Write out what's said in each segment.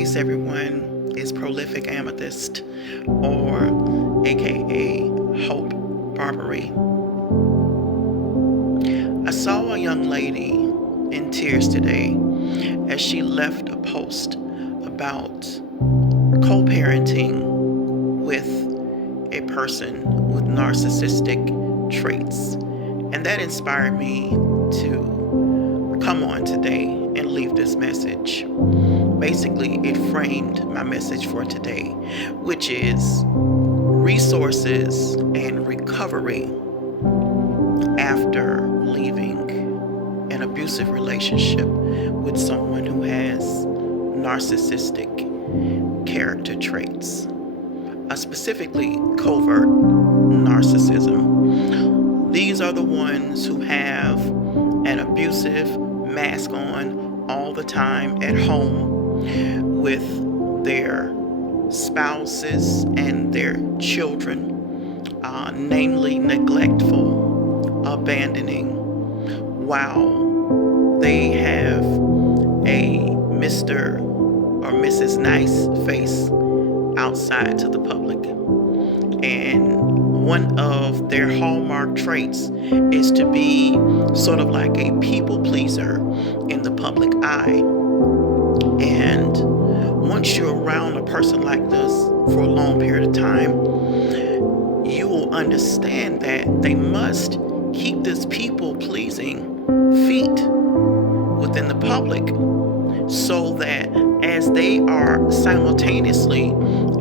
Peace, everyone. It's Prolific Amethyst, or aka Hope Barbary. I saw a young lady in tears today as she left a post about co-parenting with a person with narcissistic traits. And that inspired me to come on today and leave this message. Basically, it framed my message for today, which is resources and recovery after leaving an abusive relationship with someone who has narcissistic character traits, specifically covert narcissism. These are the ones who have an abusive mask on all the time at home with their spouses and their children, namely neglectful, abandoning, while they have a Mr. or Mrs. Nice face outside to the public. And one of their hallmark traits is to be sort of like a people pleaser in the public eye. And once you're around a person like this for a long period of time, you will understand that they must keep this people pleasing feat within the public, so that as they are simultaneously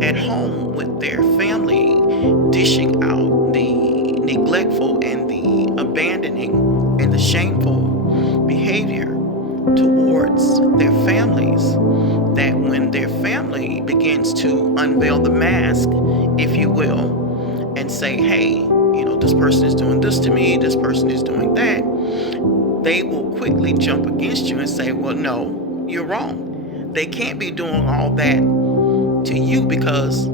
at home with their family, dishing out the neglectful and the abandoning and the shameful behavior towards their families, that when their family begins to unveil the mask, if you will, and say, hey, this person is doing this to me, this person is doing that, they will quickly jump against you and say, well, no, you're wrong. They can't be doing all that to you because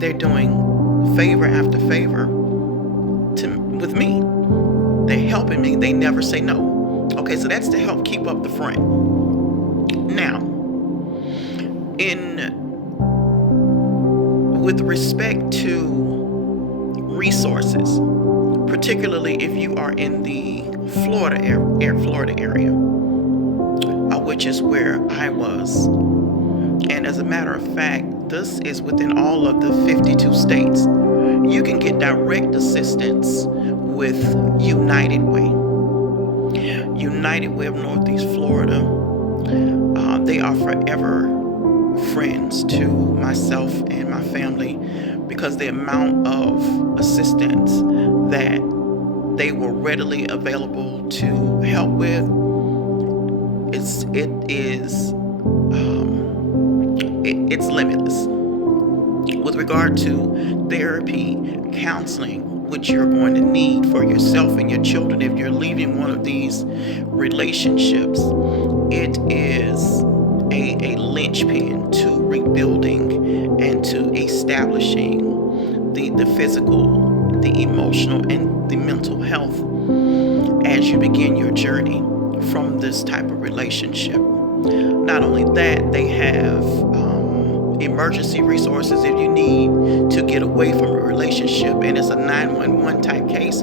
they're doing favor after favor with me. They're helping me. They never say no. Okay, so that's to help keep up the front. Now, with respect to resources, particularly if you are in the Florida area, which is where I was. And as a matter of fact, this is within all of the 52 states. You can get direct assistance with United Way. United Way of Northeast Florida. They are forever friends to myself and my family, because the amount of assistance that they were readily available to help with, it's limitless. With regard to therapy, counseling, which you're going to need for yourself and your children if you're leaving one of these relationships, it is a linchpin to rebuilding and to establishing the physical, the emotional, and the mental health as you begin your journey from this type of relationship. Not only that, they have emergency resources if you need to get away from a relationship and it's a 911 type case.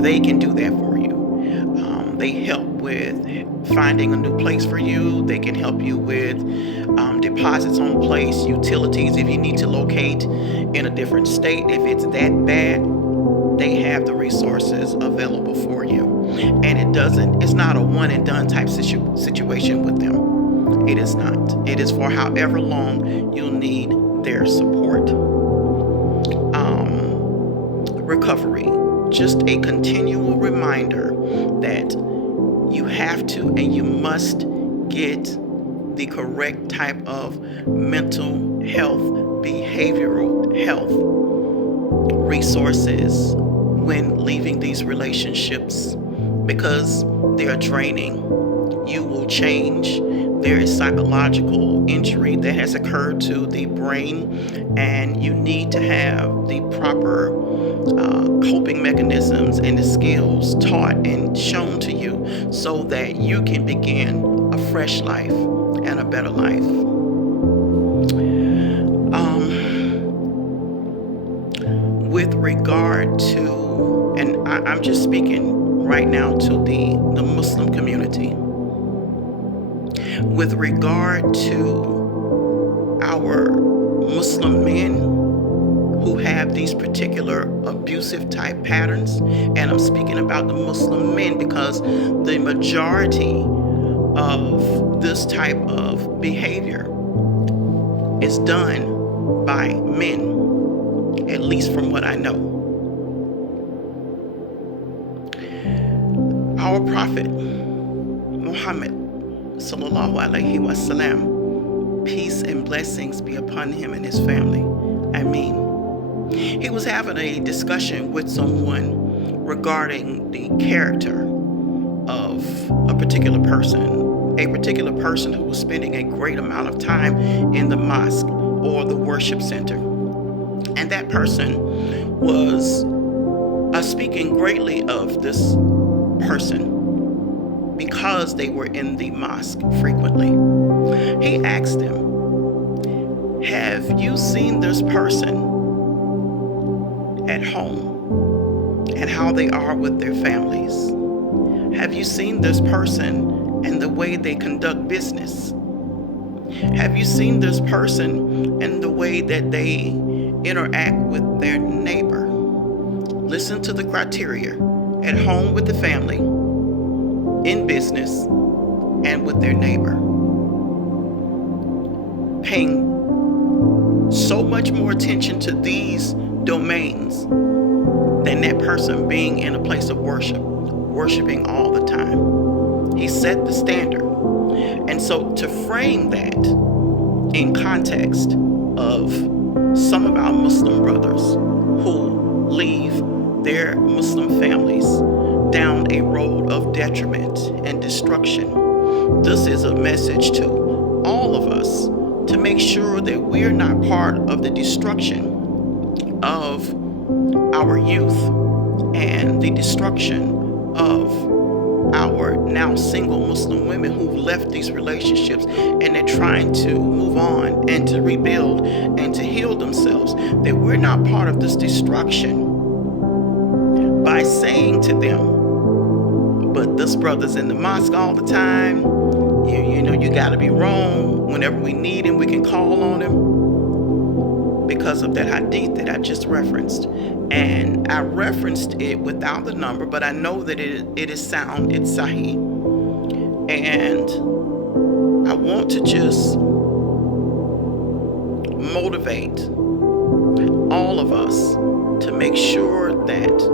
They can do that for you. They help with finding a new place for you. They can help you with deposits on place, utilities if you need to locate in a different state. If it's that bad, they have the resources available for you. And it's not a one and done type situation with them. It is not. It is for however long you'll need their support. Recovery, just a continual reminder that you have to and you must get the correct type of mental health, behavioral health resources when leaving these relationships, because they are draining. You will change. There is psychological injury that has occurred to the brain, and you need to have the proper coping mechanisms and the skills taught and shown to you so that you can begin a fresh life and a better life. With regard to, and I'm just speaking right now to the Muslim community, with regard to our Muslim men who have these particular abusive type patterns, and I'm speaking about the Muslim men because the majority of this type of behavior is done by men, at least from what I know. Our Prophet Muhammad sallallahu alaihi wasallam, peace and blessings be upon him and his family. I mean, he was having a discussion with someone regarding the character of a particular person who was spending a great amount of time in the mosque or the worship center. And that person was speaking greatly of this person because they were in the mosque frequently. He asked them, have you seen this person at home and how they are with their families? Have you seen this person and the way they conduct business? Have you seen this person and the way that they interact with their neighbor? Listen to the criteria: at home with the family, in business, and with their neighbor. Paying so much more attention to these domains than that person being in a place of worship, worshiping all the time. He set the standard. And so to frame that in context of some of our Muslim brothers who leave their Muslim families down a road of detriment and destruction, this is a message to all of us to make sure that we're not part of the destruction of our youth and the destruction of our now single Muslim women who've left these relationships and they're trying to move on and to rebuild and to heal themselves, that we're not part of this destruction by saying to them, but this brother's in the mosque all the time, you know, you gotta be wrong. Whenever we need him, we can call on him, because of that hadith that I just referenced. And I referenced it without the number, but I know that it is sound, it's sahih. And I want to just motivate all of us to make sure that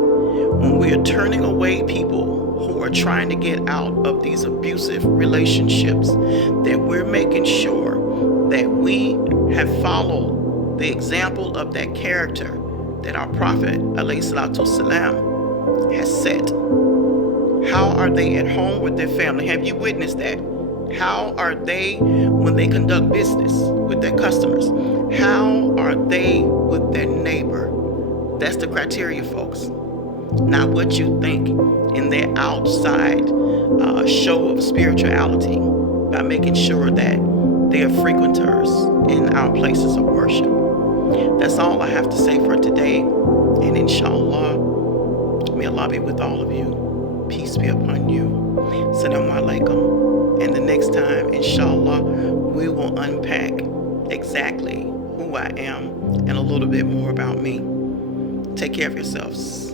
when we are turning away people who are trying to get out of these abusive relationships, that we're making sure that we have followed the example of that character that our Prophet ﷺ has set. How are they at home with their family? Have you witnessed that? How are they when they conduct business with their customers? How are they with their neighbor? That's the criteria, folks. Not what you think in their outside show of spirituality, by making sure that they are frequenters in our places of worship. That's all I have to say for today. And inshallah, may Allah be with all of you. Peace be upon you. Assalamu alaikum. And the next time, inshallah, we will unpack exactly who I am and a little bit more about me. Take care of yourselves.